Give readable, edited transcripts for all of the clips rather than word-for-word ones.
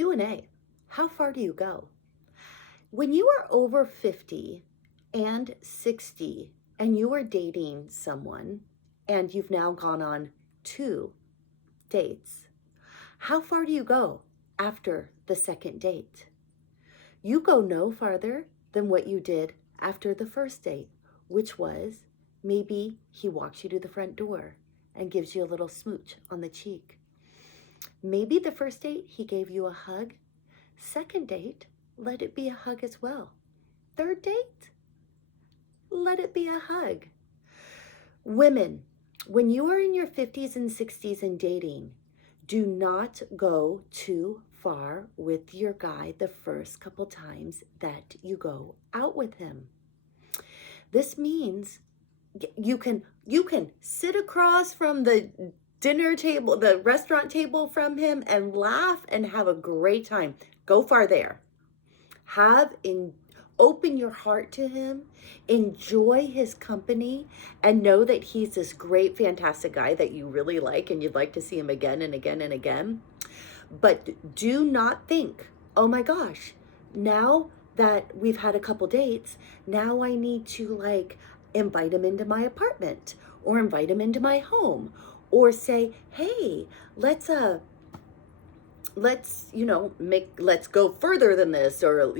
Q&A. How far do you go? When you are over 50 and 60 and you are dating someone and you've now gone on 2 dates, how far do you go after the second date? You go no farther than what you did after the first date, which was maybe he walks you to the front door and gives you a little smooch on the cheek. Maybe the first date he gave you a hug. Second date, let it be a hug as well. Third date, let it be a hug. Women, when you are in your 50s and 60s and dating, do not go too far with your guy the first couple times that you go out with him. This means you can sit across from the dinner table, the restaurant table from him and laugh and have a great time. Go far there. Open your heart to him, enjoy his company, and know that he's this great, fantastic guy that you really like and you'd like to see him again and again and again. But do not think, oh my gosh, now that we've had a couple dates, now I need to invite him into my apartment or invite him into my home or say, hey, let's go further than this, or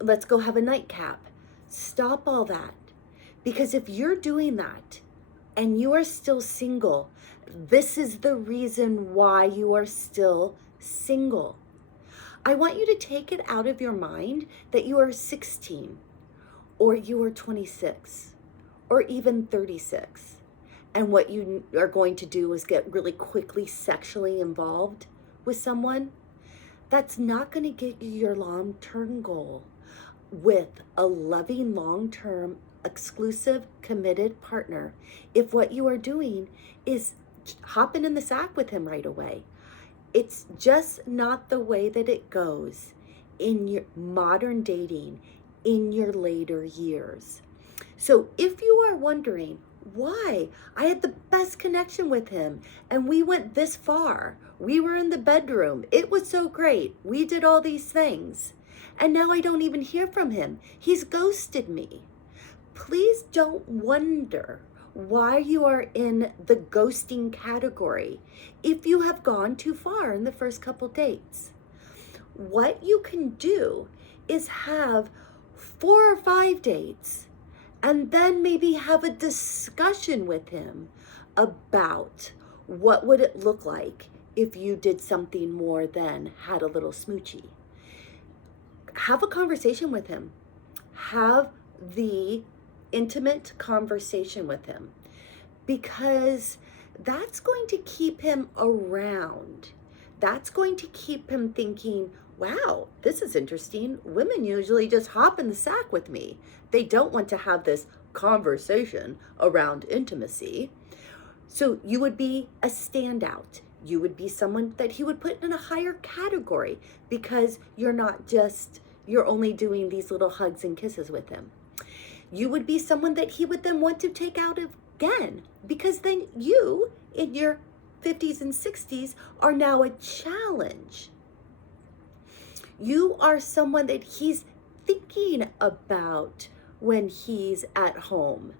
let's go have a nightcap. Stop all that. Because if you're doing that and you are still single, this is the reason why you are still single. I want you to take it out of your mind that you are 16 or you are 26 or even 36. And what you are going to do is get really quickly sexually involved with someone. That's not going to get you your long-term goal with a loving, long-term, exclusive, committed partner if what you are doing is hopping in the sack with him right away. It's just not the way that it goes in your modern dating in your later years. So if you are wondering why I had the best connection with him and we went this far, we were in the bedroom, it was so great, we did all these things, and now I don't even hear from him, he's ghosted me. Please don't wonder why you are in the ghosting category if you have gone too far in the first couple dates. What you can do is have 4 or 5 dates and then maybe have a discussion with him about what would it look like if you did something more than had a little smoochy. Have a conversation with him. Have the intimate conversation with him, because that's going to keep him around. That's going to keep him thinking, wow, this is interesting. Women usually just hop in the sack with me. They don't want to have this conversation around intimacy. So you would be a standout. You would be someone that he would put in a higher category because you're only doing these little hugs and kisses with him. You would be someone that he would then want to take out again, because then you, in your 50s and 60s, are now a challenge. You are someone that he's thinking about when he's at home.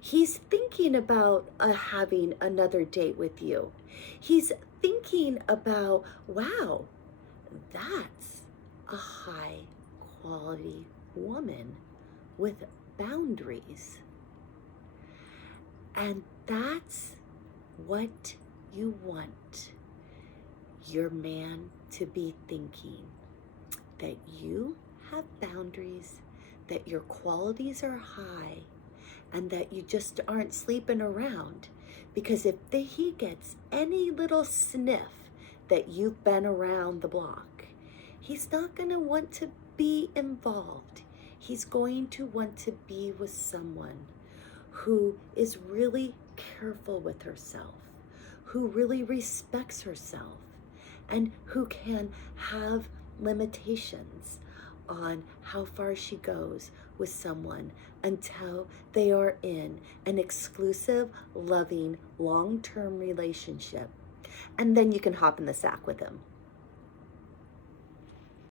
He's thinking about having another date with you. He's thinking about, wow, that's a high quality woman with boundaries. And that's what you want your man to be thinking. That you have boundaries, that your qualities are high, and that you just aren't sleeping around. Because if he gets any little sniff that you've been around the block, he's not going to want to be involved. He's going to want to be with someone who is really careful with herself, who really respects herself, and who can have limitations on how far she goes with someone until they are in an exclusive, loving, long-term relationship. And then you can hop in the sack with him.